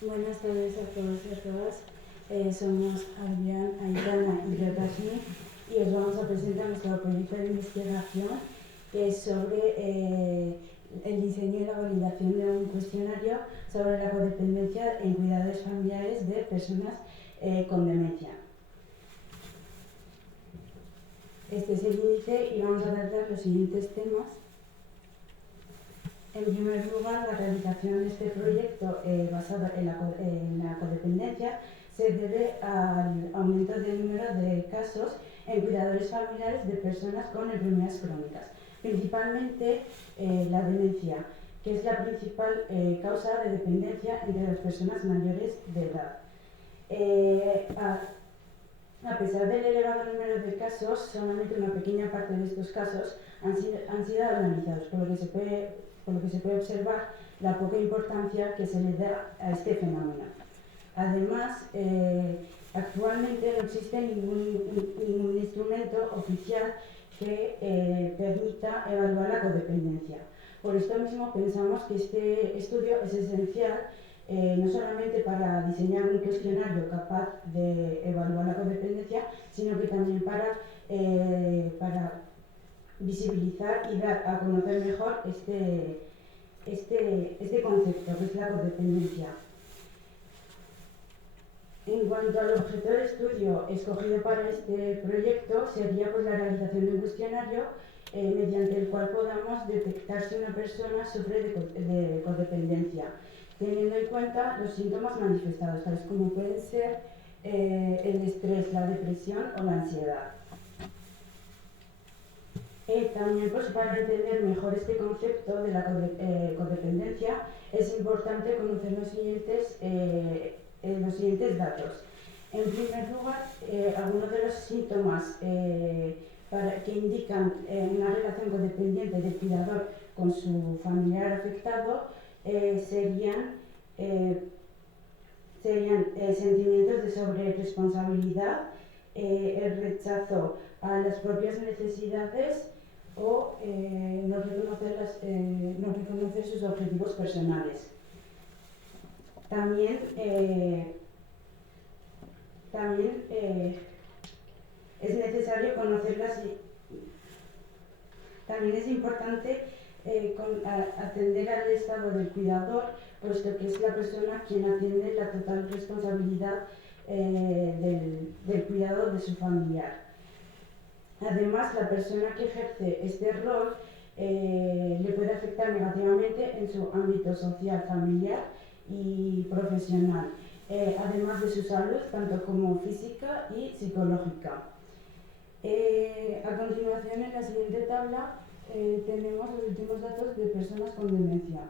Buenas tardes a todos y a todas. Somos Adrián, Aitana y Rosmi y os vamos a presentar nuestro proyecto de investigación que es sobre el diseño y la validación de un cuestionario sobre la codependencia en cuidadores familiares de personas con demencia. Este es el índice y vamos a tratar los siguientes temas. En primer lugar, la realización de este proyecto basado en la codependencia se debe al aumento del número de casos en cuidadores familiares de personas con enfermedades crónicas, principalmente la demencia, que es la principal causa de dependencia entre las personas mayores de edad. A pesar del elevado número de casos, solamente una pequeña parte de estos casos han sido analizados, por lo que se puede observar la poca importancia que se le da a este fenómeno. Además, actualmente no existe ningún instrumento oficial que permita evaluar la codependencia. Por esto mismo pensamos que este estudio es esencial no solamente para diseñar un cuestionario capaz de evaluar la codependencia, sino que también para visibilizar y dar a conocer mejor este concepto que es la codependencia. En cuanto al objeto de estudio escogido para este proyecto, sería la realización de un cuestionario mediante el cual podamos detectar si una persona sufre de codependencia, teniendo en cuenta los síntomas manifestados, tales como pueden ser el estrés, la depresión o la ansiedad. También para entender mejor este concepto de la codependencia es importante conocer los siguientes datos. En primer lugar, algunos de los síntomas que indican una relación codependiente del cuidador con su familiar afectado serían sentimientos de sobreresponsabilidad, el rechazo a las propias necesidades o no reconocer sus objetivos personales. También es necesario conocerlas. También es importante atender al estado del cuidador, puesto que es la persona quien atiende la total responsabilidad del cuidado de su familiar. Además, la persona que ejerce este rol le puede afectar negativamente en su ámbito social, familiar y profesional, además de su salud, tanto como física y psicológica. A continuación, en la siguiente tabla, tenemos los últimos datos de personas con demencia.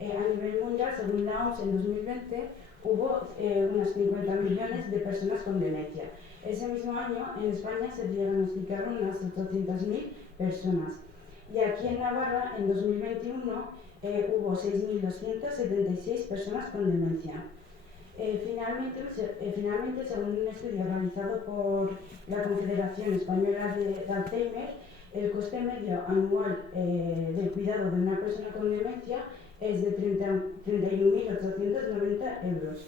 A nivel mundial, según la OMS, en 2020 hubo unas 50 millones de personas con demencia. Ese mismo año, en España se diagnosticaron unas 800.000 personas. Y aquí en Navarra, en 2021, hubo 6.276 personas con demencia. Finalmente, según un estudio realizado por la Confederación Española de Alzheimer, el coste medio anual del cuidado de una persona con demencia es de 31.890 euros.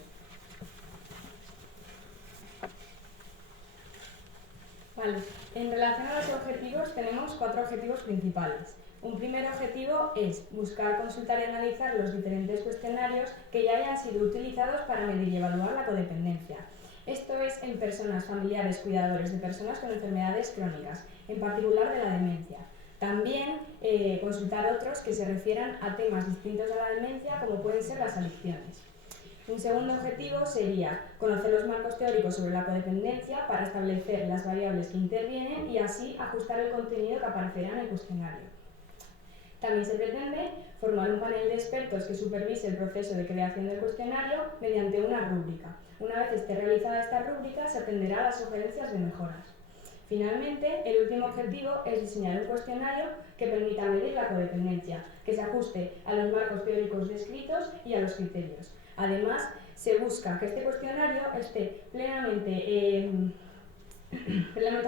Vale. En relación a los objetivos, tenemos 4 objetivos principales. Un primer objetivo es buscar, consultar y analizar los diferentes cuestionarios que ya hayan sido utilizados para medir y evaluar la codependencia. Esto es en personas, familiares, cuidadores de personas con enfermedades crónicas, en particular de la demencia. También consultar otros que se refieran a temas distintos a la demencia, como pueden ser las adicciones. Un segundo objetivo sería conocer los marcos teóricos sobre la codependencia para establecer las variables que intervienen y así ajustar el contenido que aparecerá en el cuestionario. También se pretende formar un panel de expertos que supervise el proceso de creación del cuestionario mediante una rúbrica. Una vez esté realizada esta rúbrica, se atenderá a las sugerencias de mejoras. Finalmente, el último objetivo es diseñar un cuestionario que permita medir la codependencia, que se ajuste a los marcos teóricos descritos y a los criterios. Además, se busca que este cuestionario esté plenamente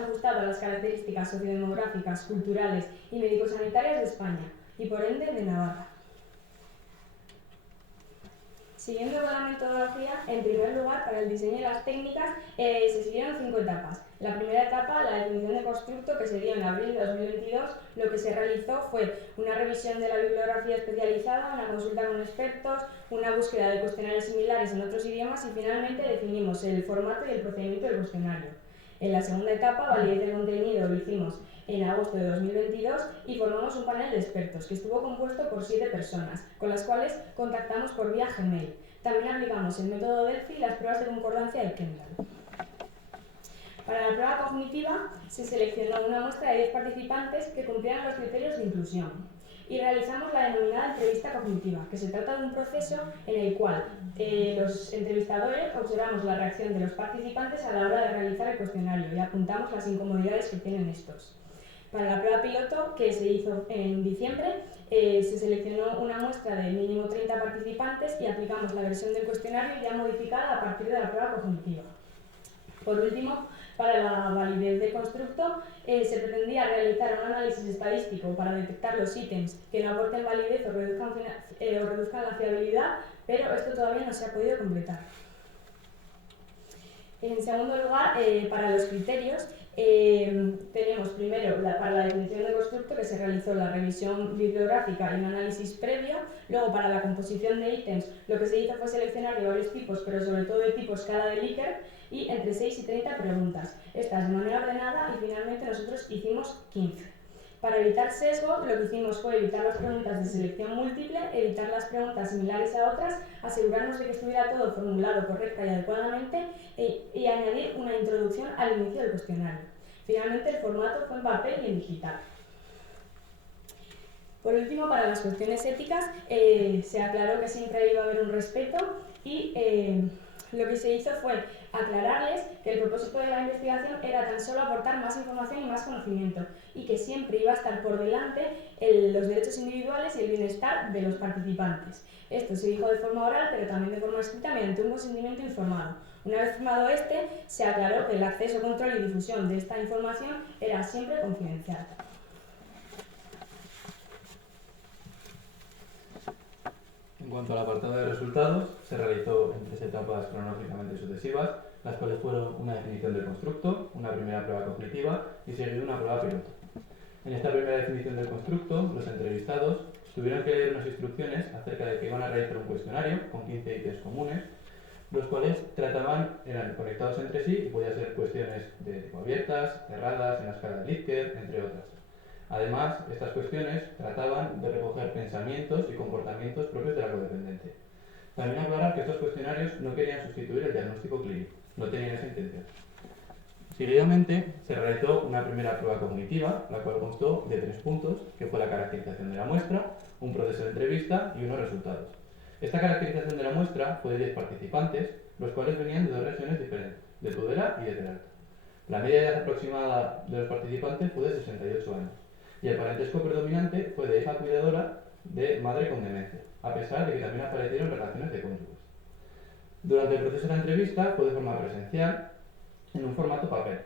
ajustado a las características sociodemográficas, culturales y médico-sanitarias de España y por ende de Navarra. Siguiendo con la metodología, en primer lugar, para el diseño de las técnicas se siguieron 5 etapas. La primera etapa, la definición de constructo, que se dio en abril de 2022, lo que se realizó fue una revisión de la bibliografía especializada, una consulta con expertos, una búsqueda de cuestionarios similares en otros idiomas y finalmente definimos el formato y el procedimiento del cuestionario. En la segunda etapa, validez de contenido, lo hicimos en agosto de 2022 y formamos un panel de expertos que estuvo compuesto por 7 personas, con las cuales contactamos por vía Gmail. También aplicamos el método Delphi y las pruebas de concordancia de Kendall. Para la prueba cognitiva se seleccionó una muestra de 10 participantes que cumplían los criterios de inclusión y realizamos la denominada entrevista cognitiva, que se trata de un proceso en el cual los entrevistadores observamos la reacción de los participantes a la hora de realizar el cuestionario y apuntamos las incomodidades que tienen estos. Para la prueba piloto, que se hizo en diciembre, se seleccionó una muestra de mínimo 30 participantes y aplicamos la versión del cuestionario ya modificada a partir de la prueba cognitiva. Por último, para la validez del constructo, se pretendía realizar un análisis estadístico para detectar los ítems que no aporten validez o reduzcan la fiabilidad, pero esto todavía no se ha podido completar. En segundo lugar, para los criterios, tenemos primero para la definición de constructo, que se realizó la revisión bibliográfica y un análisis previo. Luego, para la composición de ítems, lo que se hizo fue seleccionar de varios tipos, pero sobre todo de tipo escala de Likert, y entre 6 y 30 preguntas. Estas de manera ordenada y finalmente nosotros hicimos 15. Para evitar sesgo, lo que hicimos fue evitar las preguntas de selección múltiple, evitar las preguntas similares a otras, asegurarnos de que estuviera todo formulado correcta y adecuadamente y añadir una introducción al inicio del cuestionario. Finalmente, el formato fue en papel y en digital. Por último, para las cuestiones éticas, se aclaró que siempre iba a haber un respeto y lo que se hizo fue aclararles que el propósito de la investigación era tan solo aportar más información y más conocimiento y que siempre iba a estar por delante los derechos individuales y el bienestar de los participantes. Esto se dijo de forma oral, pero también de forma escrita mediante un consentimiento informado. Una vez firmado este, se aclaró que el acceso, control y difusión de esta información era siempre confidencial. En cuanto al apartado de resultados, se realizó en 3 etapas cronológicamente sucesivas, las cuales fueron una definición del constructo, una primera prueba cognitiva y seguida una prueba piloto. En esta primera definición del constructo, los entrevistados tuvieron que leer unas instrucciones acerca de que iban a realizar un cuestionario con 15 ítems comunes, los cuales eran conectados entre sí y podían ser cuestiones de tipo abiertas, cerradas, en la escala de Likert, entre otras. Además, estas cuestiones trataban de recoger pensamientos y comportamientos propios de la codependencia. También aclarar que estos cuestionarios no querían sustituir el diagnóstico clínico, no tenían esa intención. Seguidamente, se realizó una primera prueba cognitiva, la cual constó de 3 puntos, que fue la caracterización de la muestra, un proceso de entrevista y unos resultados. Esta caracterización de la muestra fue de 10 participantes, los cuales venían de 2 regiones diferentes, de Tudela y de Peralta. La media de edad aproximada de los participantes fue de 68 años. Y el parentesco predominante fue de hija cuidadora de madre con demencia, a pesar de que también aparecieron relaciones de cónyuges. Durante el proceso de la entrevista fue de forma presencial, en un formato papel,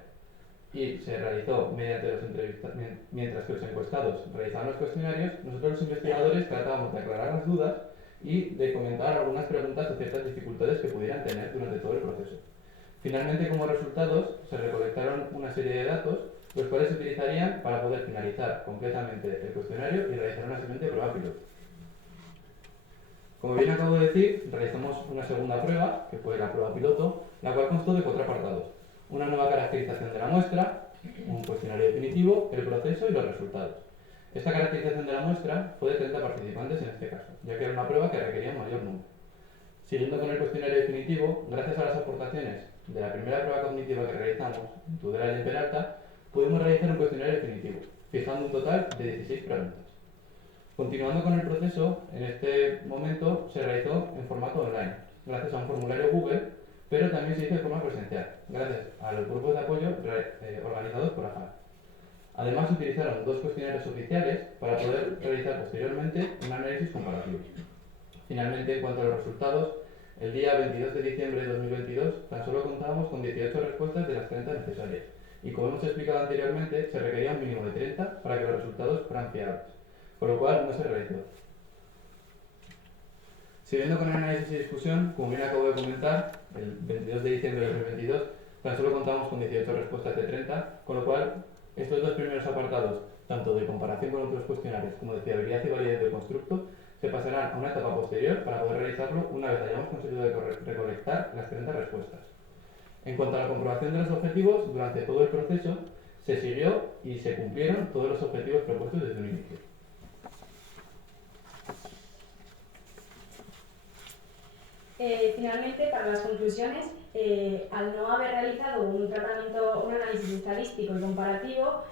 y se realizó mediante los entrevistados, mientras que los encuestados realizaban los cuestionarios, nosotros los investigadores tratábamos de aclarar las dudas y de comentar algunas preguntas o ciertas dificultades que pudieran tener durante todo el proceso. Finalmente, como resultados, se recolectaron una serie de datos, los cuales se utilizarían para poder finalizar completamente el cuestionario y realizar una siguiente prueba piloto. Como bien acabo de decir, realizamos una segunda prueba, que fue la prueba piloto, la cual constó de 4 apartados. Una nueva caracterización de la muestra, un cuestionario definitivo, el proceso y los resultados. Esta caracterización de la muestra fue de 30 participantes en este caso, ya que era una prueba que requería un mayor número. Siguiendo con el cuestionario definitivo, gracias a las aportaciones de la primera prueba cognitiva que realizamos, en Tudela y en Peralta, pudimos realizar un cuestionario definitivo, fijando un total de 16 preguntas. Continuando con el proceso, en este momento se realizó en formato online, gracias a un formulario Google, pero también se hizo de forma presencial, gracias a los grupos de apoyo organizados por AJAR. Además, se utilizaron 2 cuestionarios oficiales para poder realizar posteriormente un análisis comparativo. Finalmente, en cuanto a los resultados, el día 22 de diciembre de 2022 tan solo contábamos con 18 respuestas de las 30 necesarias, y como hemos explicado anteriormente, se requería un mínimo de 30 para que los resultados fueran fiables, por lo cual no se realizó. Siguiendo con el análisis y discusión, como bien acabo de comentar, el 22 de diciembre de 2022 tan solo contamos con 18 respuestas de 30, con lo cual estos dos primeros apartados, tanto de comparación con otros cuestionarios como de fiabilidad y validez del constructo, se pasarán a una etapa posterior para poder realizarlo una vez hayamos conseguido recolectar las 30 respuestas. En cuanto a la comprobación de los objetivos, durante todo el proceso se siguió y se cumplieron todos los objetivos propuestos desde un inicio. Finalmente, para las conclusiones, al no haber realizado un análisis estadístico y comparativo,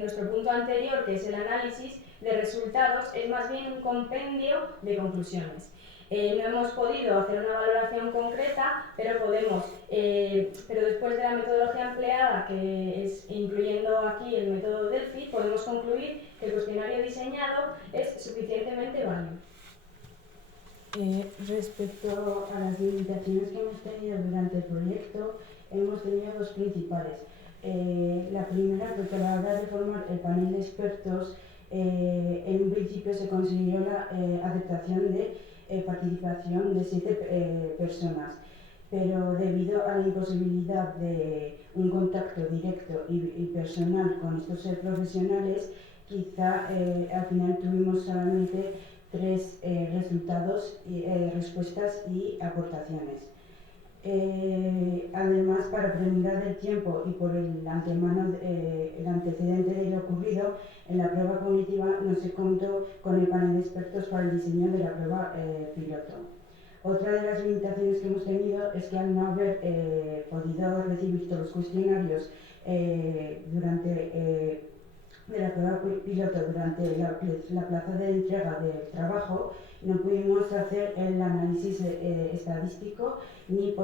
nuestro punto anterior, que es el análisis de resultados, es más bien un compendio de conclusiones. No hemos podido hacer una valoración concreta, pero después de la metodología empleada, que es incluyendo aquí el método Delphi, podemos concluir que el cuestionario diseñado es suficientemente válido. Respecto a las limitaciones que hemos tenido durante el proyecto, hemos tenido dos principales. La primera, porque a la hora de formar el panel de expertos, en un principio se consiguió la aceptación de participación de 7 personas, pero debido a la imposibilidad de un contacto directo y personal con estos profesionales, quizá al final tuvimos solamente 3 resultados, respuestas y aportaciones. Además, para prolongar el tiempo y por el antecedente de lo ocurrido, en la prueba cognitiva no se contó con el panel de expertos para el diseño de la prueba piloto. Otra de las limitaciones que hemos tenido es que al no haber podido recibir todos los cuestionarios durante la prueba piloto durante la plaza de entrega del trabajo, no pudimos hacer el análisis estadístico ni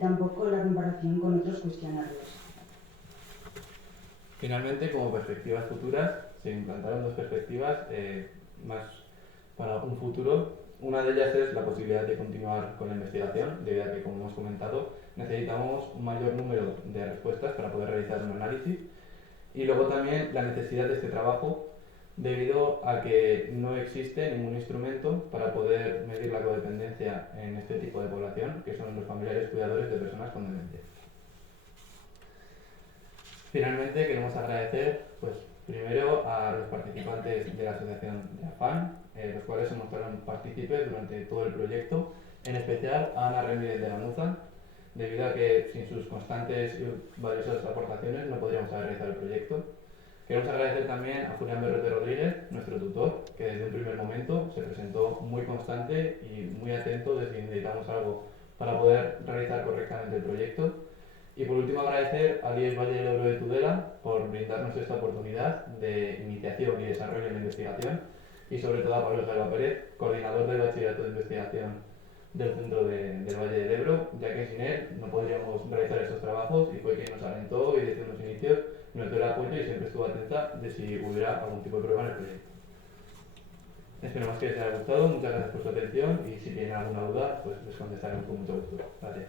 tampoco la comparación con otros cuestionarios. Finalmente, como perspectivas futuras, se implantaron dos perspectivas más para un futuro. Una de ellas es la posibilidad de continuar con la investigación, debido a que, como hemos comentado, necesitamos un mayor número de respuestas para poder realizar un análisis. Y luego también la necesidad de este trabajo, debido a que no existe ningún instrumento para poder medir la codependencia en este tipo de población, que son los familiares cuidadores de personas con demencia. Finalmente, queremos agradecer, primero a los participantes de la asociación de AFAN, los cuales se mostraron partícipes durante todo el proyecto, en especial a Ana Ramírez de Lanuza, debido a que sin sus constantes y valiosas aportaciones no podríamos haber realizado el proyecto. Queremos agradecer también a Julián Berrote Rodríguez, nuestro tutor, que desde un primer momento se presentó muy constante y muy atento de si necesitamos algo para poder realizar correctamente el proyecto. Y por último, agradecer al IES Valle del Ebro de Tudela por brindarnos esta oportunidad de iniciación y desarrollo en la investigación, y sobre todo a Pablo Salva Pérez, coordinador del Bachillerato de Investigación del Centro del Valle del Ebro, ya que sin él no podríamos realizar estos trabajos, y fue quien nos alentó y desde unos inicios nos dio el apoyo y siempre estuvo atenta de si hubiera algún tipo de prueba en el proyecto. Esperemos que les haya gustado, muchas gracias por su atención, y si tienen alguna duda, les contestaremos con mucho gusto. Gracias.